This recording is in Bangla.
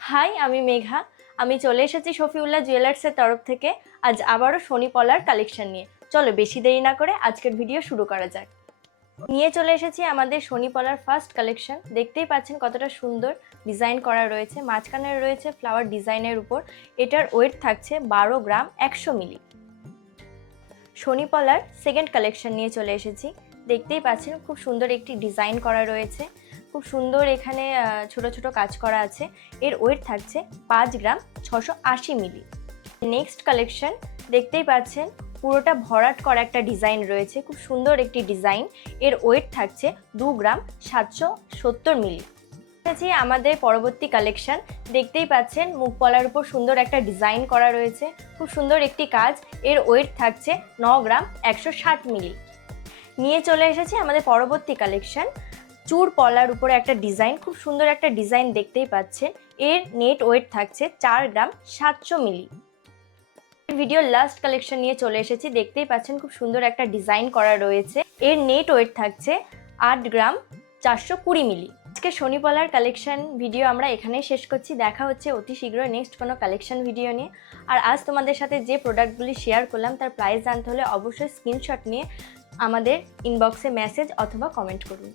হাই, আমি মেঘা। আমি চলে এসেছি শফিউল্লাহ জুয়েলার্সের তরফ থেকে আজ আবারও শনি পলার কালেকশন নিয়ে। চলো বেশি দেরি না করে আজকের ভিডিও শুরু করা যাক। নিয়ে চলে এসেছি আমাদের শনি পলার ফার্স্ট কালেকশন। দেখতেই পাচ্ছেন কতটা সুন্দর ডিজাইন করা রয়েছে, মাঝখানে রয়েছে ফ্লাওয়ার ডিজাইনের উপর। এটার ওয়েট থাকছে 12 গ্রাম 100 মিলি। শনি পলার সেকেন্ড কালেকশন নিয়ে চলে এসেছি। দেখতেই পাচ্ছেন খুব সুন্দর একটি ডিজাইন করা রয়েছে, খুব সুন্দর এখানে ছোট ছোট কাজ করা আছে। এর ওয়েট থাকছে 5 গ্রাম 680 মিলি। নেক্সট কালেকশন দেখতেই পাচ্ছেন পুরোটা ভরাট করা একটা ডিজাইন রয়েছে, খুব সুন্দর একটি ডিজাইন। এর ওয়েট থাকছে 2 গ্রাম 770 মিলি। আমাদের পরবর্তী কালেকশন দেখতেই পাচ্ছেন মুখ পলার উপর সুন্দর একটা ডিজাইন করা রয়েছে, খুব সুন্দর একটি কাজ। এর ওয়েট থাকছে 9 গ্রাম 160 মিলি। নিয়ে চলে এসেছি আমাদের পরবর্তী কালেকশন চূড় পলার উপরে একটা ডিজাইন, খুব সুন্দর একটা ডিজাইন দেখতেই পাচ্ছেন। এর নেট ওয়েট থাকছে 4 গ্রাম 700 মিলি। ভিডিও লাস্ট কালেকশন নিয়ে চলে এসেছি। দেখতেই পাচ্ছেন খুব সুন্দর একটা ডিজাইন করা রয়েছে। এর নেট ওয়েট থাকছে 8 গ্রাম 420 মিলি। আজকে শনি পলার কালেকশন ভিডিও আমরা এখানেই শেষ করছি। দেখা হচ্ছে অতি শীঘ্রই নেক্সট কোনো কালেকশন ভিডিও নিয়ে। আর আজ তোমাদের সাথে যে প্রোডাক্টগুলি শেয়ার করলাম তার প্রাইস জানতে হলে অবশ্যই স্ক্রিনশট নিয়ে আমাদের ইনবক্সে মেসেজ অথবা কমেন্ট করুন।